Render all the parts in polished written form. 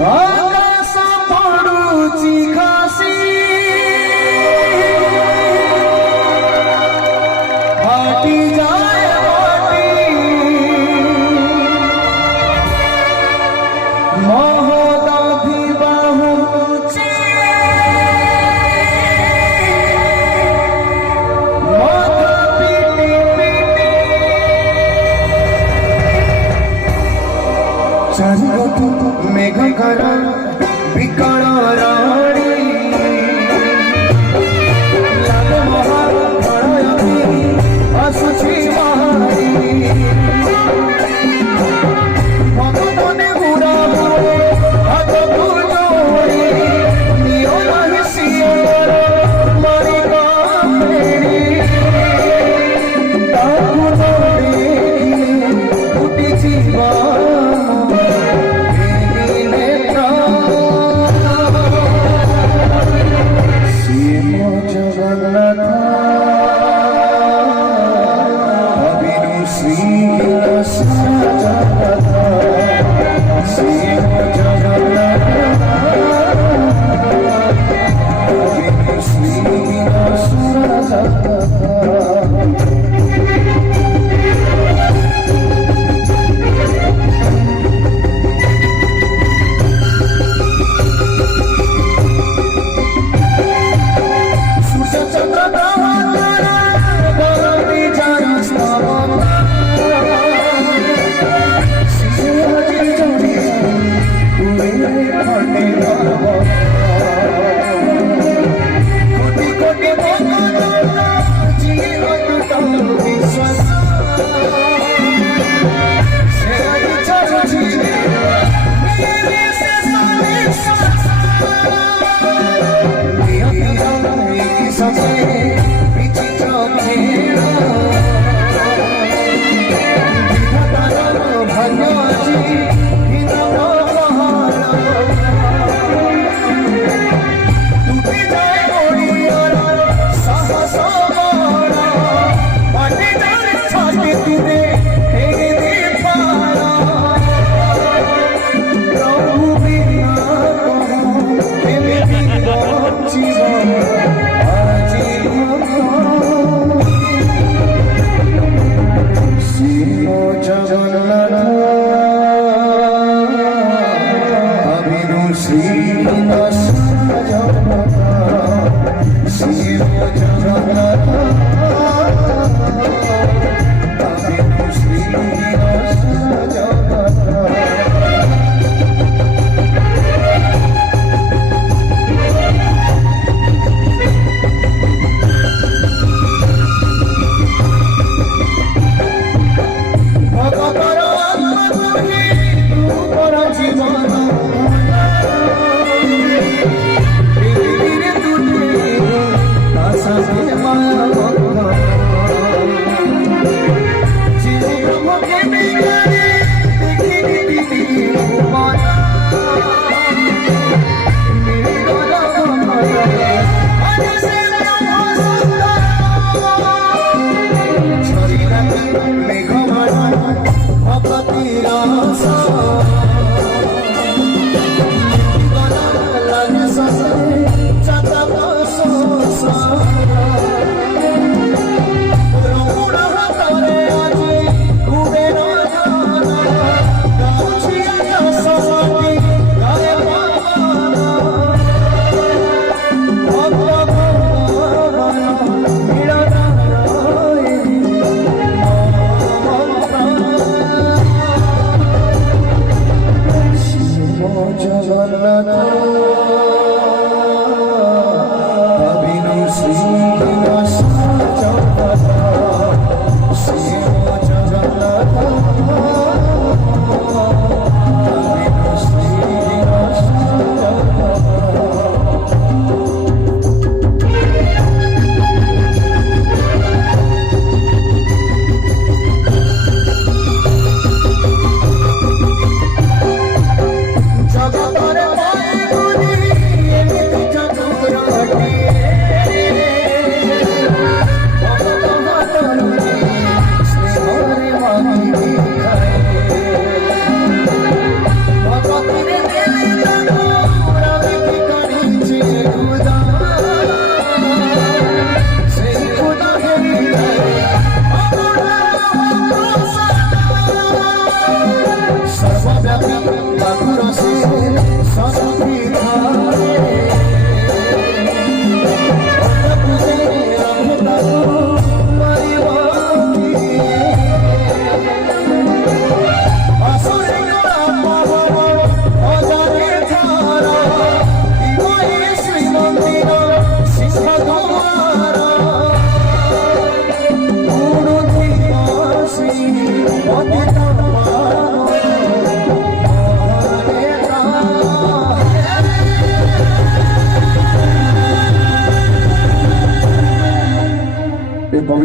आकाश पड़ुची खासी फाटी जाए माटी महोदधि बाहुची माथा पीटी पीटी चारिगत मेघकर विकल राणी लाग महाप्रलय आसुची मारी भगवाने गुरा हाथ जोड़ी नियो नहीं सियर मारी कापेड़ी ताकू देखिले फुटी जीवन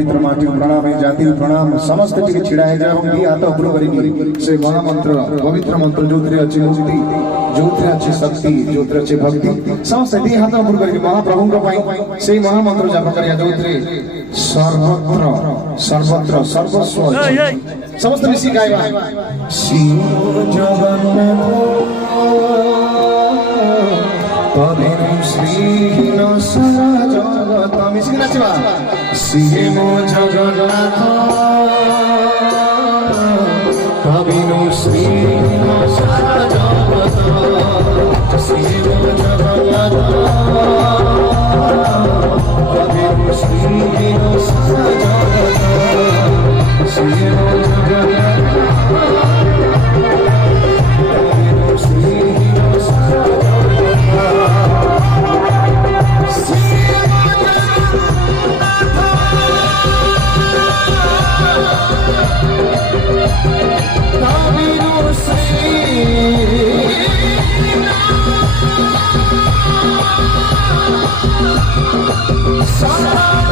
पवित्र माटी प्रणाम जाति प्रणाम समस्त टिके छिड़ा है जब हम हाथ ऊपर करी से महामंत्र पवित्र मंत्र जोतरे अछि मुक्ति जोतरे अछि शक्ति जोतरे अछि भक्ति समस्त दी हाथ ऊपर करी महाप्रभु को पाई से महामंत्र जप करिया जोतरे सर्वत्र सर्वत्र सर्वस्व समस्त मिसी गायबा शिव जगन्नाथ तदेव श्रीहीन सारा जगत मिसी नाचवा शिव जगन्नाथ तदेव श्रीहीन सारा जगत शिव जगन्नाथ तदेव श्रीहीन सारा जगत शिव जगन्नाथ तदेव श्रीहीन सारा Sana